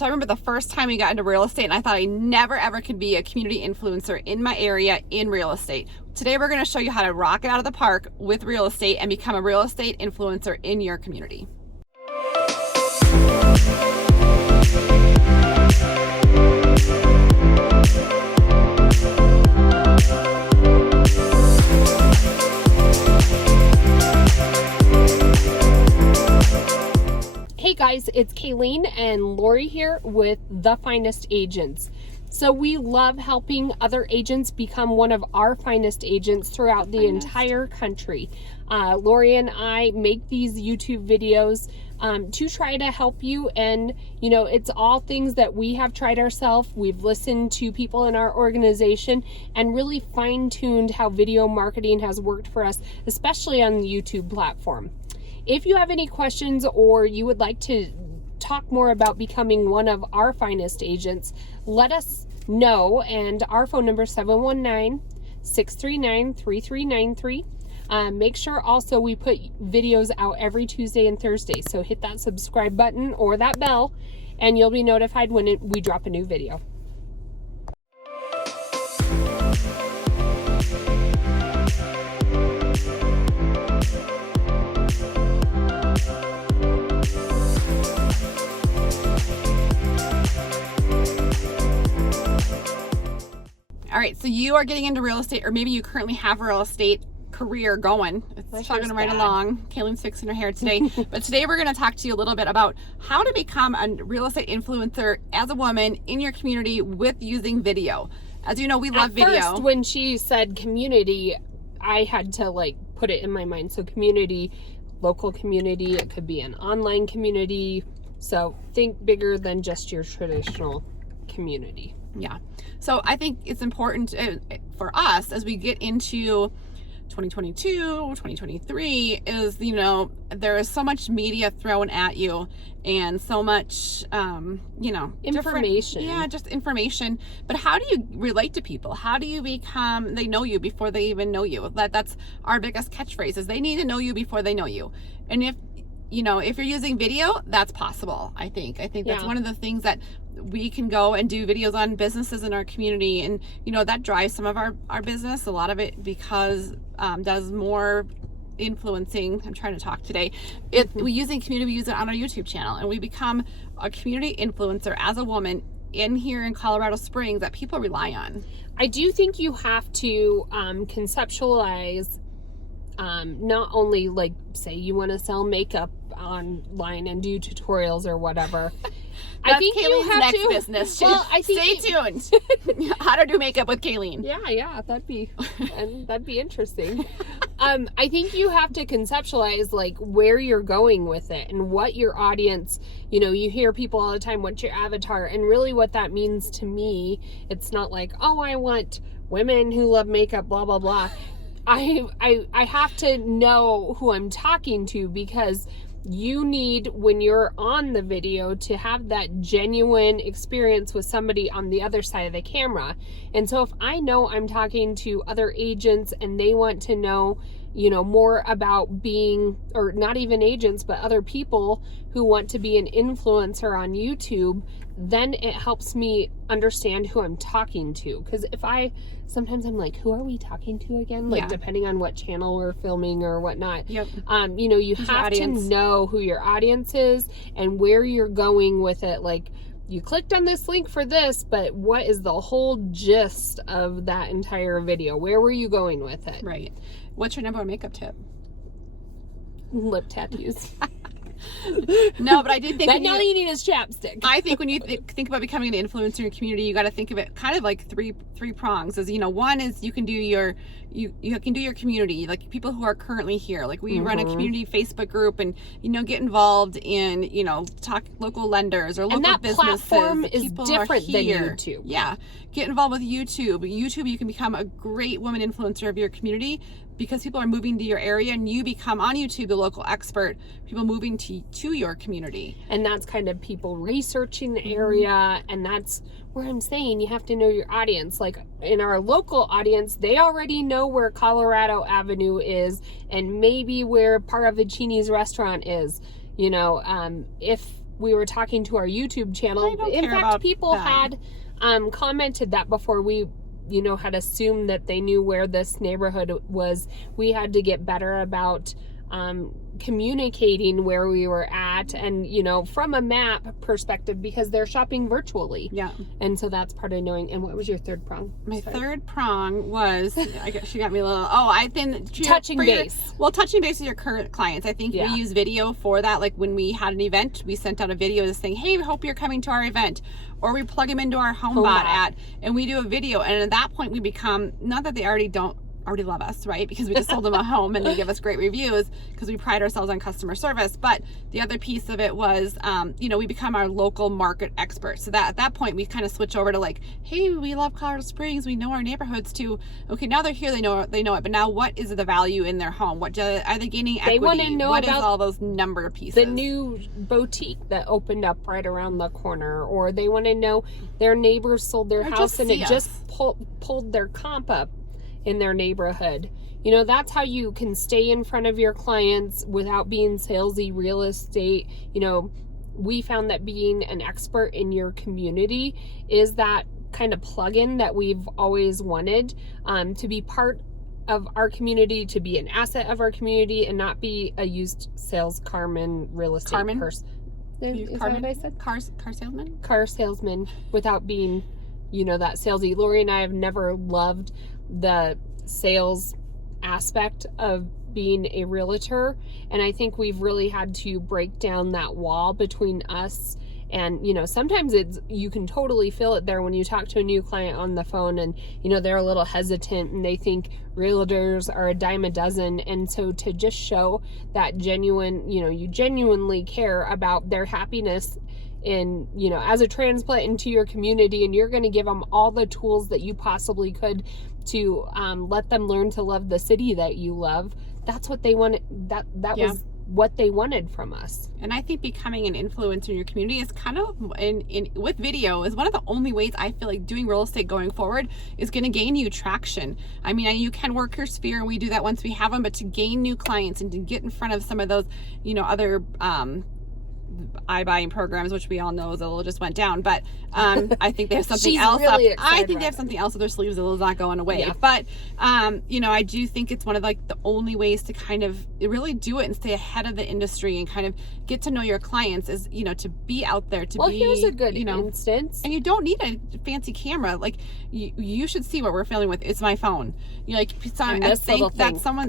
So I remember the first time we got into real estate, and I thought I never ever could be a community influencer in my area in real estate. Today we're going to show you how to rock it out of the park with real estate and become a real estate influencer in your community. Hey guys, it's Kayleen and Lori here with The Finest Agents. So we love helping other agents become one of our finest agents throughout the entire country. Lori and I make these YouTube videos to try to help you, and you know, it's all things that we have tried ourselves. We've listened to people in our organization and really fine-tuned how video marketing has worked for us, especially on the YouTube platform. If you have any questions or you would like to talk more about becoming one of our finest agents, let us know. And our phone number is 719-639-3393. Make sure also we put videos out every Tuesday and Thursday. So hit that subscribe button or that bell and you'll be notified when we drop a new video. All right, so you are getting into real estate, or maybe you currently have a real estate career going. It's chugging right along. Kayleen's fixing her hair today. But today we're going to talk to you a little bit about how to become a real estate influencer as a woman in your community with using video. As you know, we love video. At first, when she said community, I had to like put it in my mind. So community, local community, it could be an online community. So think bigger than just your traditional community. Yeah. So I think it's important for us as we get into 2022, 2023 is, you know, there is so much media thrown at you and so much, you know, information. Yeah, just information. But how do you relate to people? How do you become, they know you before they even know you? That's our biggest catchphrase is they need to know you before they know you. And if, you know, if you're using video, that's possible. I think that's one of the things that we can go and do videos on businesses in our community, and you know that drives some of our business, a lot of it, because does more influencing. I'm trying to talk today. We using community, we use it on our YouTube channel, and we become a community influencer as a woman in here in Colorado Springs that people rely on. I do think you have to conceptualize not only like say you want to sell makeup online and do tutorials or whatever. I think Kayleen's next business. Well, I think stay tuned. How to do makeup with Kayleen. Yeah, that'd be interesting. I think you have to conceptualize like where you're going with it and what your audience, you know, you hear people all the time, what's your avatar? And really what that means to me, it's not like, oh, I want women who love makeup, blah, blah, blah. I have to know who I'm talking to, because you need, when you're on the video, to have that genuine experience with somebody on the other side of the camera. And so if I know I'm talking to other agents and they want to know, you know, more about being, or not even agents, but other people who want to be an influencer on YouTube, then it helps me understand who I'm talking to. Because sometimes I'm like, who are we talking to again? Like, depending on what channel we're filming or whatnot. Yep. You know, you have to know who your audience is and where you're going with it. Like, you clicked on this link for this, but what is the whole gist of that entire video? Where were you going with it? Right. What's your number one makeup tip? Lip tattoos. No, but I do think that all you need is chapstick. I think when you think about becoming an influencer in your community, you got to think of it kind of like three prongs. As you know, one is you can do your community, like people who are currently here. Like we run a community Facebook group, and you know, get involved in, you know, talk local lenders or local businesses. And that platform is different than YouTube. Yeah, get involved with YouTube. YouTube, you can become a great woman influencer of your community, because people are moving to your area and you become on YouTube the local expert, people moving to your community. And that's kind of people researching the area, and that's where I'm saying you have to know your audience. Like in our local audience, they already know where Colorado Avenue is and maybe where Paravicini's restaurant is. You know, if we were talking to our YouTube channel. I don't In care fact, about people that. had commented that before we, had assumed that they knew where this neighborhood was. We had to get better about communicating where we were at, and from a map perspective, because they're shopping virtually. Yeah. And so that's part of knowing. And what was your third prong? My third prong was, she got me a little, I think Touching base. Touching base with your current clients. I think we use video for that. Like when we had an event, we sent out a video just saying, hey, we hope you're coming to our event. Or we plug them into our HomeBot ad and we do a video. And at that point we become, not that they already love us, right? Because we just sold them a home and they give us great reviews because we pride ourselves on customer service. But the other piece of it was, we become our local market expert. So that at that point we kind of switch over to like, hey, we love Colorado Springs. We know our neighborhoods too. Okay, now they're here. They know it. But now what is the value in their home? Are they gaining equity? They want to know what about is all those number pieces? The new boutique that opened up right around the corner, or they want to know their neighbors sold their house and it just pulled their comp up in their neighborhood. That's how you can stay in front of your clients without being salesy. Real estate, we found that being an expert in your community is that kind of plug-in that we've always wanted, to be part of our community, to be an asset of our community, and not be a used sales Carmen real estate person. Is that what I said? Car salesman? Car salesman, without being, that salesy. Lori and I have never loved the sales aspect of being a realtor, and I think we've really had to break down that wall between us and sometimes you can totally feel it there when you talk to a new client on the phone, and they're a little hesitant and they think realtors are a dime a dozen. And so to just show that you genuinely care about their happiness in as a transplant into your community, and you're going to give them all the tools that you possibly could to let them learn to love the city that you love. That's what they wanted. That was what they wanted from us. And I think becoming an influencer in your community is kind of with video is one of the only ways I feel like doing real estate going forward is going to gain you traction. I mean, you can work your sphere, and we do that once we have them, but to gain new clients and to get in front of some of those other iBuying programs, which we all know Zillow just went down, but I think they have something else really up. I think they have something else up their sleeves. Zillow's not going away. Yeah. But I do think it's one of like the only ways to kind of really do it and stay ahead of the industry and kind of get to know your clients is to be out there, here's a good instance. And you don't need a fancy camera. Like you should see what we're filming with. It's my phone.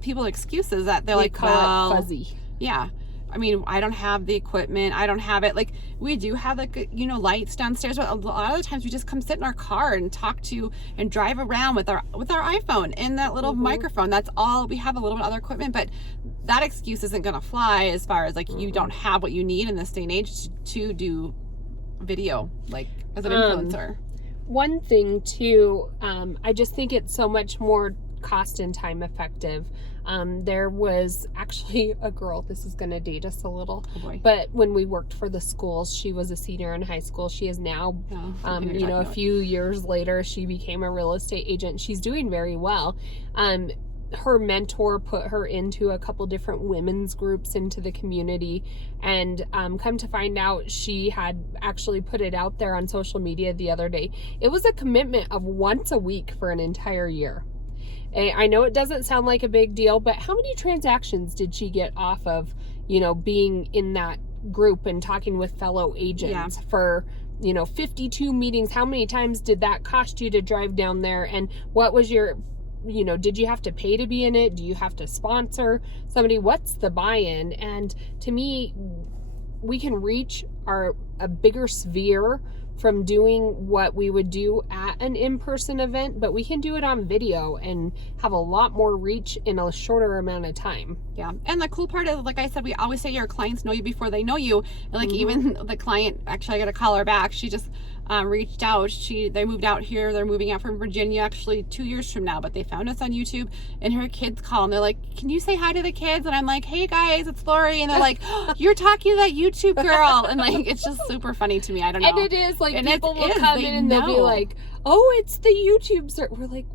People excuses that they're like, call it fuzzy. Yeah. I mean, I don't have the equipment. I don't have it. Like, we do have, like, lights downstairs, but a lot of the times we just come sit in our car and talk to and drive around with our iPhone and that little microphone. That's all. We have a little bit of other equipment, but that excuse isn't going to fly as far as, like, you don't have what you need in this day and age to do video, like, as an influencer. One thing, too, I just think it's so much more cost and time effective. There was actually a girl, this is going to date us a little, but when we worked for the schools, she was a senior in high school. She is now, a few years later, she became a real estate agent. She's doing very well. Her mentor put her into a couple different women's groups into the community, and come to find out, she had actually put it out there on social media the other day. It was a commitment of once a week for an entire year. I know it doesn't sound like a big deal, but how many transactions did she get off of, being in that group and talking with fellow agents for, 52 meetings? How many times did that cost you to drive down there? And what was your, did you have to pay to be in it? Do you have to sponsor somebody? What's the buy-in? And to me, we can reach a bigger sphere from doing what we would do at an in-person event, but we can do it on video and have a lot more reach in a shorter amount of time. Yeah. And the cool part is, like I said, we always say your clients know you before they know you. And like even the client, actually I got to call her back. She just reached out. They moved out here. They're moving out from Virginia actually 2 years from now, but they found us on YouTube, and her kids call and they're like, can you say hi to the kids? And I'm like, hey guys, it's Lori. And they're like, oh, you're talking to that YouTube girl. And like, it's just super funny to me. I don't know. And it is like, and people will come in and they'll be like, oh, it's the YouTube star. We're like,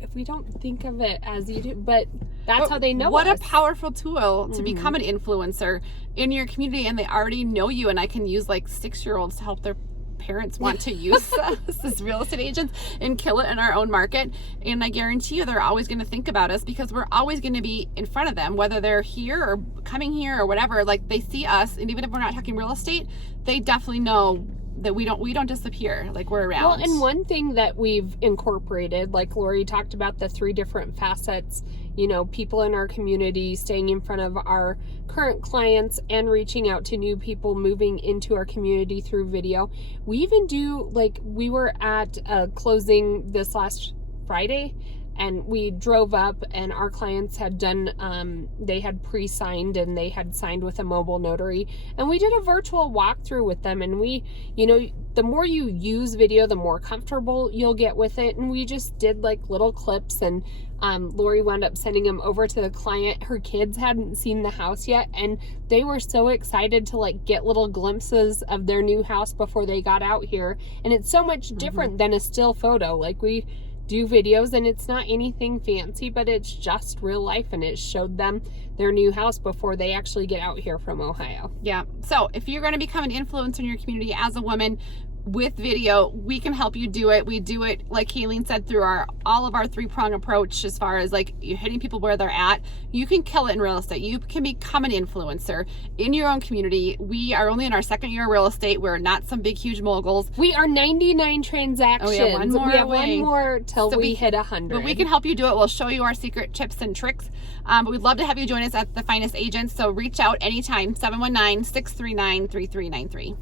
if we don't think of it as you do, but that's how they know What us. a powerful tool to become an influencer in your community, and they already know you. And I can use like 6-year-olds to help their parents want to use us as real estate agents and kill it in our own market. And I guarantee you they're always going to think about us because we're always going to be in front of them, whether they're here or coming here or whatever. Like they see us, and even if we're not talking real estate, they definitely know that we don't disappear, like we're around. Well, and one thing that we've incorporated, like Lori talked about the 3 different facets, you know, people in our community, staying in front of our current clients and reaching out to new people moving into our community through video. We even do, like, we were at a closing this last Friday, and we drove up and our clients had done, they had pre-signed and they had signed with a mobile notary, and we did a virtual walkthrough with them. And we, you know, the more you use video, the more comfortable you'll get with it. And we just did like little clips, and Lori wound up sending them over to the client. Her kids hadn't seen the house yet, and they were so excited to like get little glimpses of their new house before they got out here. And it's so much different than a still photo. Like, we do videos and it's not anything fancy, but it's just real life, and it showed them their new house before they actually get out here from Ohio. Yeah. So if you're going to become an influencer in your community as a woman with video, we can help you do it. We do it, like Kayleen said, through all of our 3-prong approach. As far as like you're hitting people where they're at, you can kill it in real estate. You can become an influencer in your own community. We are only in our 2nd year of real estate. We're not some big huge moguls. We are 99 transactions. Oh, we have one more we have away. one more till So we hit 100. But we can help you do it. We'll show you our secret tips and tricks. But we'd love to have you join us at The Finest Agents. So reach out anytime, 719-639-3393.